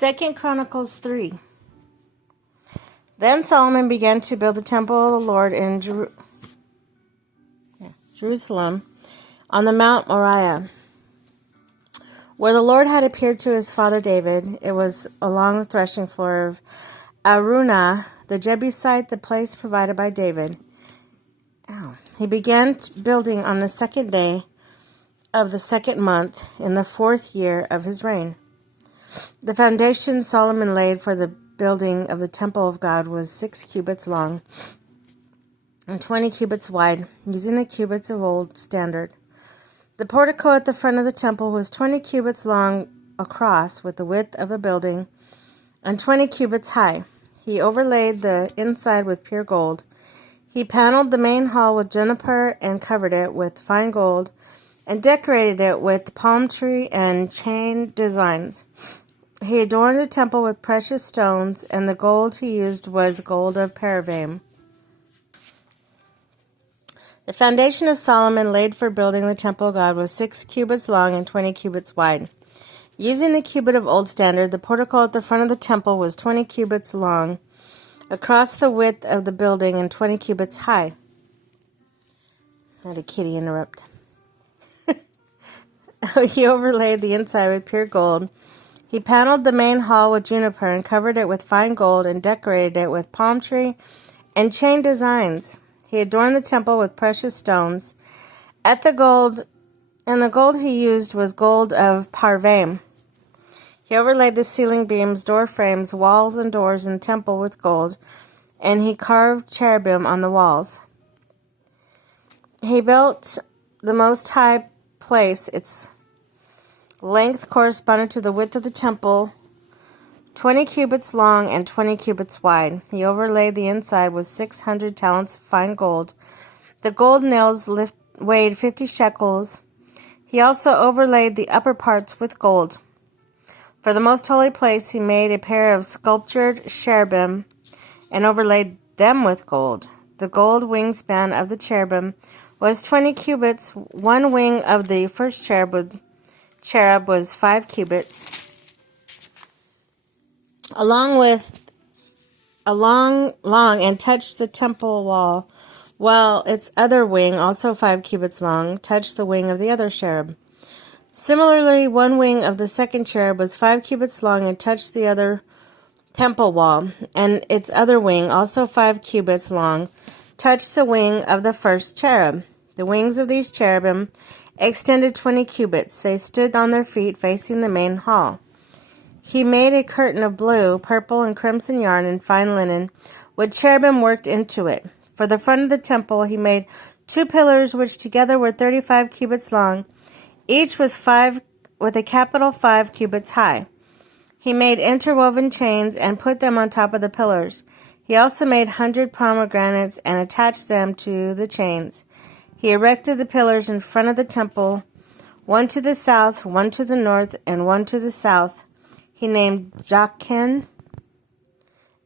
2 Chronicles 3. Then Solomon began to build the temple of the Lord in Jerusalem on the Mount Moriah, where the Lord had appeared to his father David. It was along the threshing floor of Araunah the Jebusite, the place provided by David. He began building on the 2nd day of the 2nd month in the 4th year of his reign. The foundation Solomon laid for the building of the temple of God was 6 cubits long and 20 cubits wide, using the cubits of old standard. The portico at the front of the temple was 20 cubits long across, with the width of a building, and 20 cubits high. He overlaid the inside with pure gold. He paneled the main hall with juniper and covered it with fine gold, and decorated it with palm tree and chain designs. He adorned the temple with precious stones, and the gold he used was gold of Parvaim. The foundation of Solomon laid for building the temple of God was 6 cubits long and 20 cubits wide. Using the cubit of old standard, the portico at the front of the temple was 20 cubits long across the width of the building and 20 cubits high. I had a kitty interrupt. He overlaid the inside with pure gold. He paneled the main hall with juniper and covered it with fine gold and decorated it with palm tree and chain designs. He adorned the temple with precious stones. The gold he used was gold of Parvaim. He overlaid the ceiling beams, door frames, walls, and doors in the temple with gold, and he carved cherubim on the walls. He built the most high place. Its length corresponded to the width of the temple, 20 cubits long and 20 cubits wide. He overlaid the inside with 600 talents of fine gold. The gold nails weighed 50 shekels. He also overlaid the upper parts with gold. For the most holy place, he made a pair of sculptured cherubim and overlaid them with gold. The gold wingspan of the cherubim was 20 cubits. One wing of the first cherub was 5 cubits, long, and touched the temple wall, while its other wing, also 5 cubits long, touched the wing of the other cherub. Similarly, one wing of the second cherub was 5 cubits long and touched the other temple wall, and its other wing, also 5 cubits long, touched the wing of the first cherub. The wings of these cherubim extended 20 cubits. They stood on their feet facing the main hall. He made a curtain of blue, purple, and crimson yarn and fine linen, with cherubim worked into it. For the front of the temple he made 2 pillars, which together were 35 cubits long, each with a capital 5 cubits high. He made interwoven chains and put them on top of the pillars. He also made 100 pomegranates and attached them to the chains. He erected the pillars in front of the temple, one to the south, one to the north, and one to the south. He named Jachin,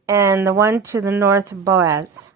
and the one to the north Boaz.